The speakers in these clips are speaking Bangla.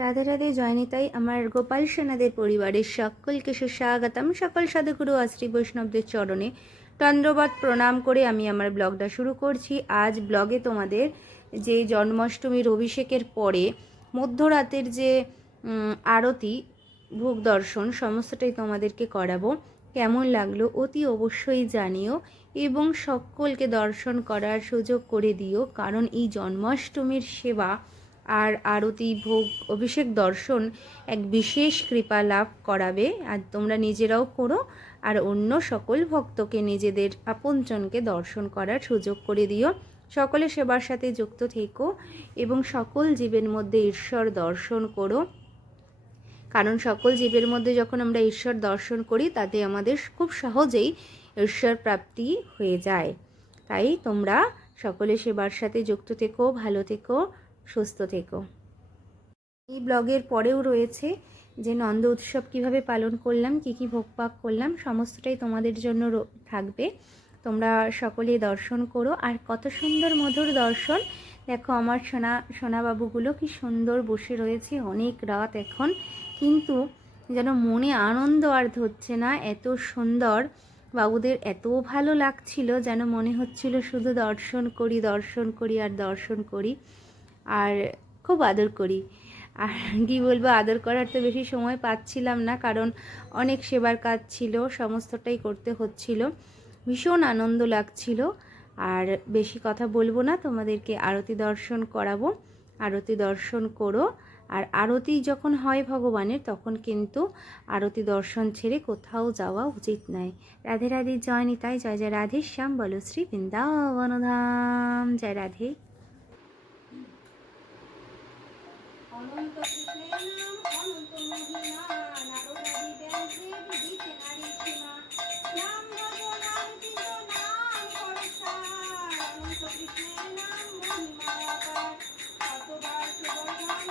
রাধে রাধে জয়নিতাই আমার গোপাল সেনাদের পরিবারের সকলকে সুস্বাগতম। সকল সাধুগুরু আশ্রী বৈষ্ণবদের চরণে দণ্ডবত প্রণাম করে আমি আমার ব্লগটা শুরু করছি। আজ ব্লগে তোমাদের যে জন্মাষ্টমীর অভিষেকের পরে মধ্যরাতের যে আরতি, ভোগ দর্শন সমস্তটাই তোমাদেরকে করাবো। কেমন লাগলো অতি অবশ্যই জানিও এবং সকলকে দর্শন করার সুযোগ করে দিও, কারণ এই জন্মাষ্টমীর সেবা আর আরতি, ভোগ, অভিষেক দর্শন এক বিশেষ কৃপা লাভ করাবে। আর তোমরা নিজেরাও করো আর অন্য সকল ভক্তকে নিজেদের আপনজনকে দর্শন করার সুযোগ করে দিও। সকলে সেবার সাথে যুক্ত থেকো এবং সকল জীবের মধ্যে ঈশ্বর দর্শন করো, কারণ সকল জীবের মধ্যে যখন আমরা ঈশ্বর দর্শন করি তাতে আমাদের খুব সহজেই ঈশ্বর প্রাপ্তি হয়ে যায়। তাই তোমরা সকলে সেবার সাথে যুক্ত থেকো, ভালো থেকো, সুস্থ থেকো। এই ব্লগের পরেও রয়েছে যে নন্দ উৎসব কিভাবে পালন করলাম, কি কি ভোগপাক করলাম, সমস্তটাই তোমাদের জন্য থাকবে। তোমরা সকলে দর্শন করো। আর কত সুন্দর মধুর দর্শন, দেখো আমার সোনা বাবুগুলো কি সুন্দর বসে রয়েছে। অনেক রাত এখন, কিন্তু যেন মনে আনন্দ আর ধরছে না, এত সুন্দর বাবুদের, এত ভালো লাগছিল যেন মনে হচ্ছিল শুধু দর্শন করি দর্শন করি আর দর্শন করি, আর খুব আদর করি। আর কি বলবো, আদর করার তো বেশি সময় পাচ্ছিলাম না, কারণ অনেক সেবার কাজ ছিল, সমস্তটাই করতে হচ্ছিল। ভীষণ আনন্দ লাগছিল। আর বেশি কথা বলবো না, তোমাদেরকে আরতি দর্শন করাবো। আরতি দর্শন করো। আর আরতি যখন হয় ভগবানের, তখন কিন্তু আরতি দর্শন ছেড়ে কোথাও যাওয়া উচিত নয়। রাধে রাধে জয় নিতাই, জয় জয় রাধে শ্যাম, বলো শ্রী বৃন্দাবন ধাম। জয় রাধে। অনন্ত কৃষ্ণের নাম অনন্ত মহিমা, নারদাদি ব্যাসে বুঝিতে নারী সীমা। নাম ভজ নাম চির নাম পরশার, অনন্ত কৃষ্ণের নাম মহিমা অপার। শতবার সুবর্ধন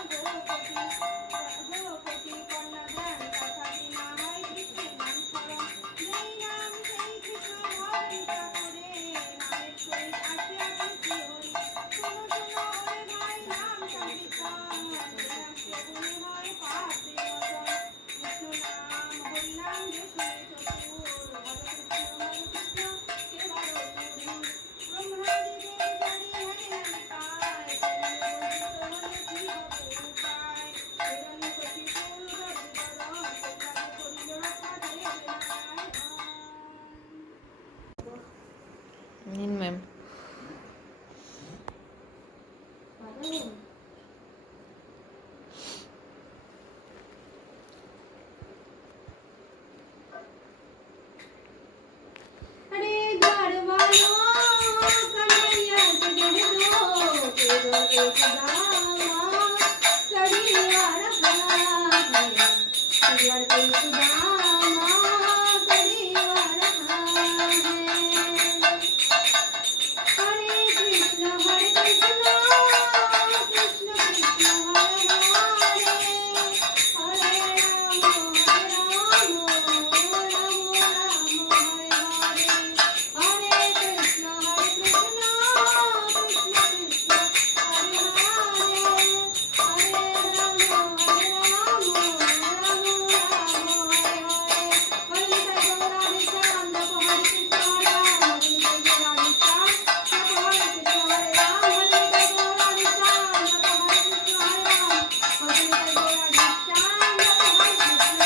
গোপতি কন্যা ধ্যান, তথাপি না হয় কৃষ্ণের নাম স্মরণ। যেই নাম সেই কৃষ্ণ ধরিতা করে, নামের সহিত আসিয়া খুশি হই। শোনো শোনো ওরে ভাই নাম সংকীর্তন, গুণে হয় পাপ বিমোচন। কৃষ্ণ নাম হরিনাম যে শুনে চতুর, হরে কৃষ্ণ সেবার মধুর। ব্রহ্মাদি দেব জানি হরে নামে পায়, বঞ্চিত হলে কি হবে উপায়। হিরণ্যকশিপুর গর্বিত প্রহ্লাদ করিল রক্ষা, দেবে নারায়ণ। ম্যাম हरे द्वार वालो कन्हैया के कह दो, तेरो एक दामा करिया रखा है। द्वार के सुदामा करिया रखा है। हरे कृष्ण कृष्ण कृष्ण हरे हरे, हरे राम राम राम हरे हरे। हरे कृष्ण कृष्ण कृष्ण हरे हरे, हरे राम राम राम हरे हरे। हरे गौरा श्याम जप हरे कृष्ण हरे राम, हरे गौरा श्याम जप हरे कृष्ण हरे राम, हरे गौरा श्याम जप हरे कृष्ण हरे राम, हरे गौरा श्याम जप हरे कृष्ण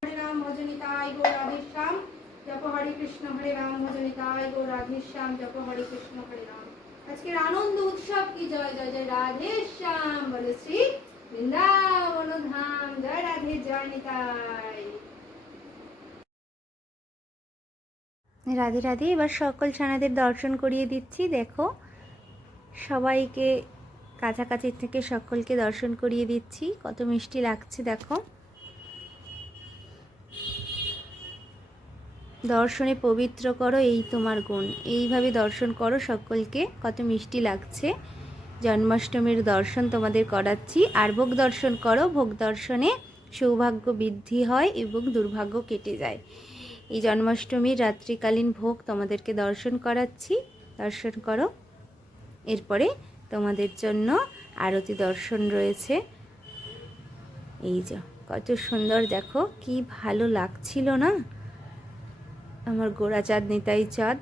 हरे राम। भजनिताय गो राधे श्याम जप हरे कृष्ण हरे राम, भजनिताय गो राधे श्याम जप हरे कृष्ण हरे राम। আজকের আনন্দ উৎসব কি জয় জয় জয় রাধে শ্যাম, বলে শ্রী বৃন্দাবন ধাম। জয় রাধে জয় নিতাই। রাধে রাধে। এবার সকল ছানাদের দর্শন করিয়ে দিচ্ছি। দেখো সবাইকে কাছাকাছি থেকে সকলকে দর্শন করিয়ে দিচ্ছি, কত মিষ্টি লাগছে। দেখো দর্শনে পবিত্র করো এই তোমার গুণ, এইভাবে দর্শন করো সকলকে, কত মিষ্টি লাগছে। জন্মাষ্টমীর দর্শন তোমাদের করাচ্ছি। আর ভোগ দর্শন করো, ভোগ দর্শনে সৌভাগ্য বৃদ্ধি হয় এবং দুর্ভাগ্য কেটে যায়। এই জন্মাষ্টমীর রাত্রিকালীন ভোগ তোমাদেরকে দর্শন করাচ্ছি, দর্শন করো। এরপরে তোমাদের জন্য আরতি দর্শন রয়েছে। এই যে কত সুন্দর, দেখো কি ভালো লাগছিল না আমার গোড়া চাঁদ নিতাই চাঁদ।